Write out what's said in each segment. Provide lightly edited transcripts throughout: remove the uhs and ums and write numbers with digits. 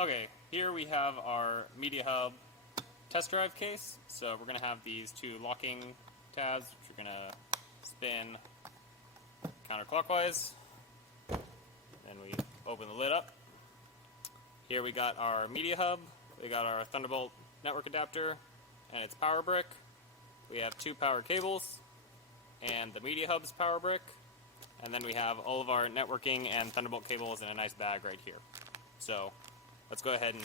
Okay, here we have our MediaHub test drive case. So we're going to have these two locking tabs, which are going to spin counterclockwise. Then we open the lid up. Here we got our MediaHub, we got our Thunderbolt network adapter, and its power brick. We have two power cables, and the MediaHub's power brick. And then we have all of our networking and Thunderbolt cables in a nice bag right here. So let's go ahead and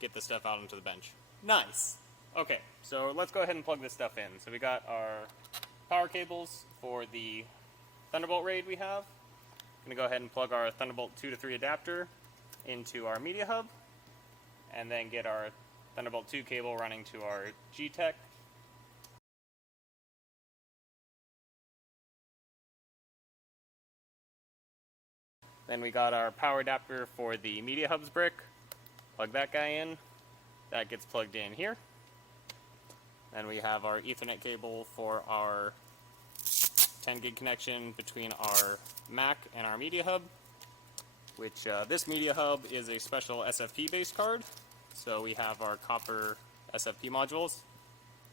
get this stuff out onto the bench. Nice! Okay, so let's go ahead and plug this stuff in. So we got our power cables for the Thunderbolt RAID we have. I'm going to go ahead and plug our Thunderbolt 2 to 3 adapter into our MediaHub, and then get our Thunderbolt 2 cable running to our G-Tech. Then we got our power adapter for the MediaHub's brick. Plug that guy in. That gets plugged in here. Then we have our Ethernet cable for our 10 gig connection between our Mac and our MediaHub, which this MediaHub is a special SFP based card. So we have our copper SFP modules.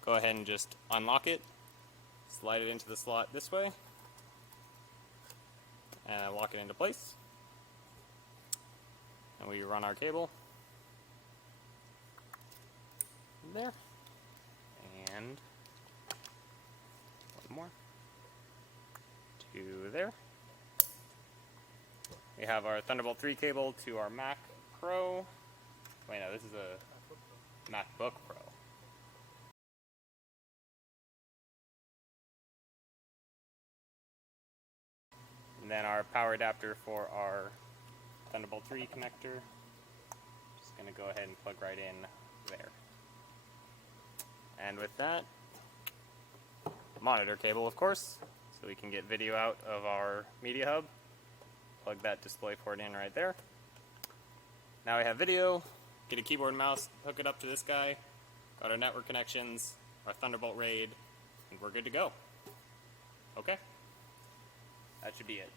Go ahead and just unlock it, slide it into the slot this way, and lock it into place. And we run our cable there, and one more to there. We have our Thunderbolt 3 cable to our Mac Pro. Wait, no, this is a MacBook Pro. And then our power adapter for our Thunderbolt 3 connector. Just going to go ahead and plug right in there. And with that, monitor cable, of course, so we can get video out of our MediaHub. Plug that display port in right there. Now we have video. Get a keyboard and mouse, hook it up to this guy. Got our network connections, our Thunderbolt RAID, and we're good to go. Okay? That should be it.